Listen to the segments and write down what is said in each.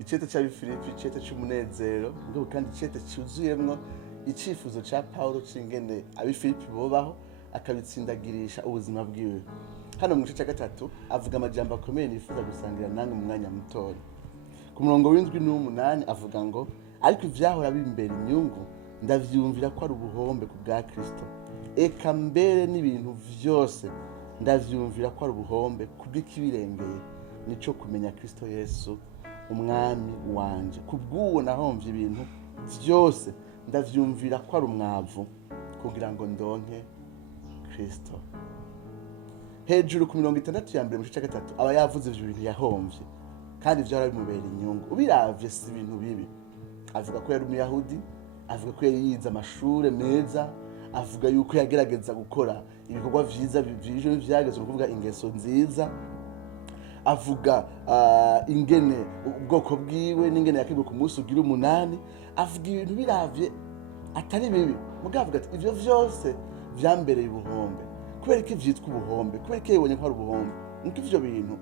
icete c'abifilipi, icete c'umunezero, ngo kandi icete cyuzuyemwo icifuzo ca Paulo cingene abifilipi bobaho akabitsindagirisha ubuzima bwiwe. Hano mu gice cya gatatu avuga amajambo akomeye nifuza gusangira namwe mu mwanya mutoya. Ku murongo w'indwi n'umunani avuga ngo ariko ivyahora bimbera inyungu ndavyumvira ko ari ubuhombe ku bwa Kristo. Eka mbere n'ibintu vyose ndavyumvira ko ari ubuhombe kubw'ikibirengeye nico kumenya Kristo Yesu umwami wanje. Kubw'uwo nahomvye ibintu vyose ndavyumvira ko ari umwavu kugira ngo ndonke Kristo. Hejuru ku 60 ya mbere mu gice cya gatatu aba yavuze ivyo bintu yahomvye kandi vyari bimubera inyungu. Ubiravye si ibintu bibi. Avuga ko yari umuyahudi, avuga ko yari yize amashure meza, avuga yuko yagerageza gukora ibikorwa vyiza bije vyageze kuvuga ingeso nziza, avuga ingene ubwoko bwiwe n'ingene yakibwe ku munsi ugira 8, avuga ibintu biravye atari bibi. Mugabo avuga ati ivyo vyose vyambereye ubuhombe. Kubera ko vyitwa ubuhombe, kubera ko yibonye ko ari ubuhombe, nuko ivyo bintu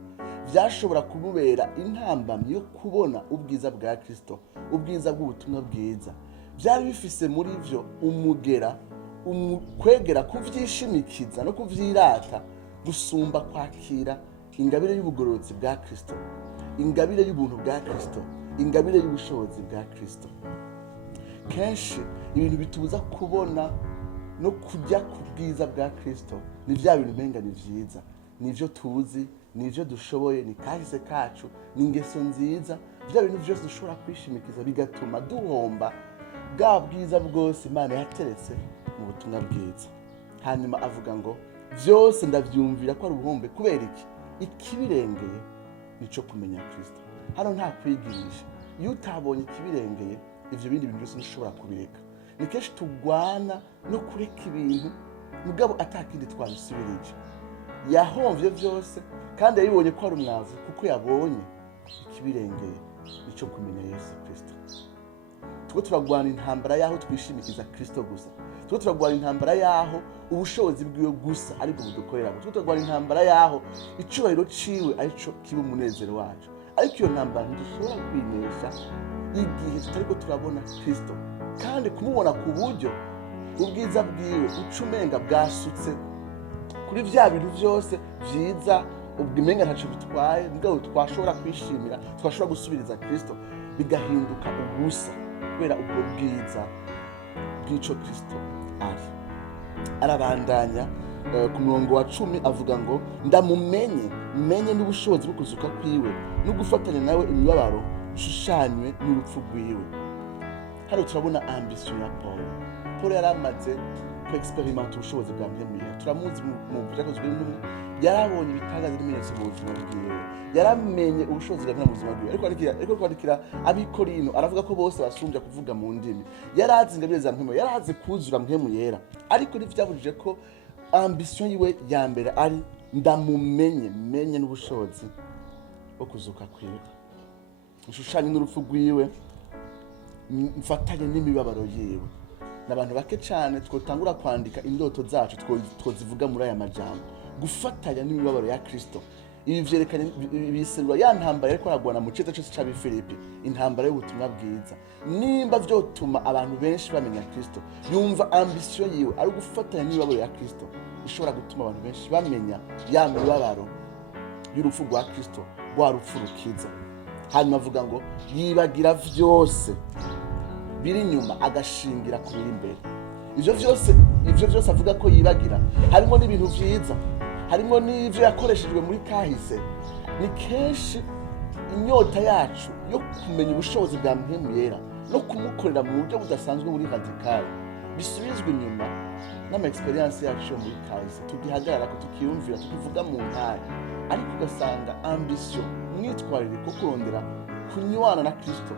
vyashobora kumubera intambamyi yo kubona ubwiza bwa Kristo, ubwiza bw'ubutumwa bwiza. Vyari bifise muri vyo umugera, kwegera kuvyishimikiza no kuvyirata gusumba kwakira ingabire y'ubugororotsi bwa Kristo, ingabire y'ubuntu bwa Kristo, ingabire y'ubushobozi bwa Kristo. Kenshi ibintu bitubuza kubona no kujya ku bwiza bwa Kristo ni vya bintu umenga ni vyiza, nivyo tuzi, nivyo dushoboye, ni kahise kacu, ni ingeso nziza. Vya bintu vyose dushobora kwishimikiza bigatuma duhomba bwa bwiza bwose Imana yateretse mu butumwa bwiza. Hanyuma avuga ngo vyose ndavyumvira ko ari ubuhombe kubera iki? Ikibirengeye nico kumenya Kristo. Hano nta kwigirisha. Iyo utabonye ikibirengeye ivyo bindi bintu byose ntushobora kubireka. Ni kenshi tugwana no kureka ibintu mugabo atakindi twabisubirije. Yahomvye vyose kandi yabibonye ko ari umwavu kuko yabonye ikibirengeye nico kumenya Yesu Kristo. Tuko turagwana intambara yaho twishimikiza Kristo gusa. Tuko turagwana intambara yaho ubushobozi bwiwe gusa ariko budukorera. Tuko turagwana intambara yaho icubahiro ciwe arico kiba umunezero wacu. Ariko iyo ntambara ntidushobora kwinesha igihe tutariko turabona Kristo kandi kumubona ku buryo ubwiza bwiwe ucumenga bwasutse kuri vya bintu vyose vyiza ubwimenga ntaco bitwaye, mugabo twashobora kwishimira, twashobora gusubiriza Kristo bigahinduka ubusa kubera ubwo bwiza bw'ico Kristo ari. Arabandanya ku murongo wa 10 avuga ngo menye n'ubushobozi bwo kuzuka kwiwe no gufatanya nawe imibabaro ushushanywe n'urupfu rwiwe. Hano turabona ambition ya Paul yaramaze ku experiment ubushobozi bwa Mpemu. Turamuzi mu byakozwe n'umwe, yarabonye ibitangaza n'ibimenyetso mu buzima bwiwe, yaramenye ubushobozi bwa Mpemu mu buzima bwiwe. Ariko kwandikira abikorino aravuga ko bose basumbya kuvuga mu ndimi. Yarazi ingabire za Mpemu, yarazi kuzura Mpemu yera, ariko ntivyabujije ko ambition yiwe ya mbere ari menye n'ubushobozi bwo kuzuka kwiwe, ushushanye n'urupfu rwiwe, mfatanye n'imibabaro yiwe. N'abantu bake cyane twotangura kwandika indoto zacu twozivuga muri aya majambo, gufatanya n'imibabaro ya Kristo. Ibi vyerekana ibiserura ya ntambara ariko aragwana mu cita cyose c'abifilipi, intambara y'ubutumwa bwiza. Nimba vyotuma abantu benshi bamenya Kristo, yumva ambition yiwe ari gufatanya n'imibabaro ya Kristo, ishobora gutuma abantu benshi bamenya ya mibabaro y'urupfu rwa Kristo, rwa rupfu rukiza. Hanyuma avuga ngo yibagira vyose biri nyuma agashingira ku biri imbere. Ivyo vyose avuga ko yibagira harimo n'ibintu vyiza, harimo n'ivyo yakoreshejwe muri kahise. Ni kenshi inyota yacu yo kumenya ubushobozi bwa Mpemu yera no kumukorera mu buryo budasanzwe muri radical bisubizwa inyuma n'ama experience yacu muri kahise. Tugihagarara ko tukiyumvira, tukivuga mu ntara, ariko ugasanga ambition mwitwarire ko kurondera kunywana na Kristo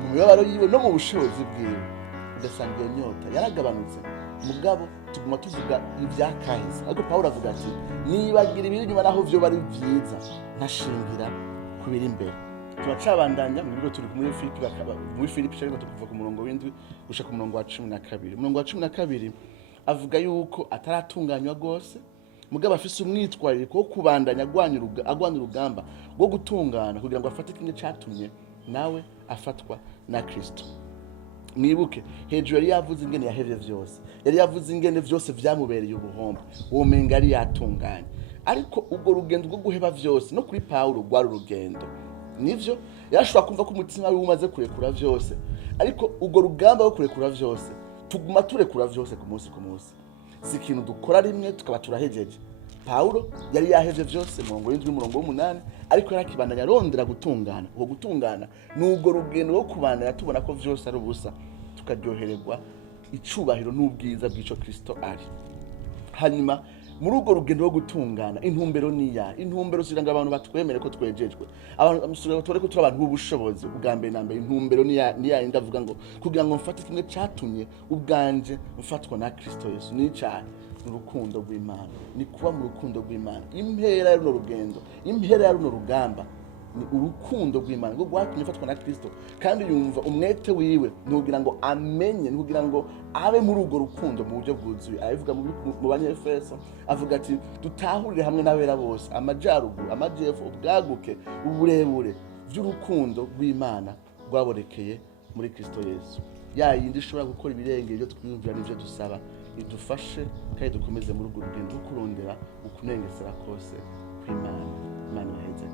mu mibabaro yiwe no mu bushobozi bwiwe, ugasanga iyo nyota yaragabanutse. Mugabo tuguma tuvuga ivyakahise, ariko Paulo avuga ati nibagira ibiri nyuma naho vyo bari vyiza nkashingira ku biri imbere. Turacabandanya mu bigo turi muri Filipi cyangwa tukuva ku murongo w'indwi gushaka ku murongo wa 12. Umurongo wa 12 avuga yuko ataratunganywa gose, mugabo afise umwitwarire ko kubandanya agwanya urugamba rwo gutungana kugira ngo afate kimwe catumye nawe afatwa na Kristo. Mwibuke hejuru yari yavuze ingene yahevye vyose, yari yavuze ingene vyose vyamubereye ubuhombe, womenga ari yatunganye. Ariko ubwo rugendo rwo guheba vyose no kuri Pawulo rwari urugendo, nivyo yarashobora kumva ko umutima wiwe umaze kurekura vyose, ariko ubwo rugamba rwo kurekura vyose tuguma turekura vyose ku munsi, si ikintu dukora rimwe tukaba turahejeje. Pawulo yari yahevye vyose mu 7:8, ariko yarakibandanya arondera gutungana. Uwo gutungana n'ubwo rugendo rwo kubandanya tubona ko vyose ari ubusa, tukaryohererwa icubahiro n'ubwiza bw'ico Kristo ari. Hanyuma muri ubwo rugendo rwo gutungana, intumbero ziranga abantu batwemere ko twejejwe, abantu bamusubira ko turi abantu b'ubushobozi. Ubwa mbere na mbere intumbero ni ya ndavuga ngo kugira ngo mfate kimwe catumye ubwanje mfatwa na Kristo Yesu. Ni cyane urukundo rw'Imana, ni kuba mu rukundo rw'Imana. Impera ya runo rugendo, impera ya runo rugamba ni urukundo rw'Imana ngo rwatumye mfatwa na Kristo, kandi yumva umwete wiwe nugira ngo amenye, nugira ngo abe muri urwo rukundo mu buryo bwuzuye. Ayivuga mu Banyefeso avuga ati dutahurire hamwe n'abera bose amajaruguru, amajepfo, ubwaguke, uburebure by'urukundo rw'Imana rwaborekeye muri Kristo Yesu. Ya yindi ishobora gukora ibirengeye ibyo twiyumvira n'ibyo dusaba, idufashe kandi dukomeze muri urwo rugendo rwo kurondera ukunengesera kose kw'Imana. Imana iheze.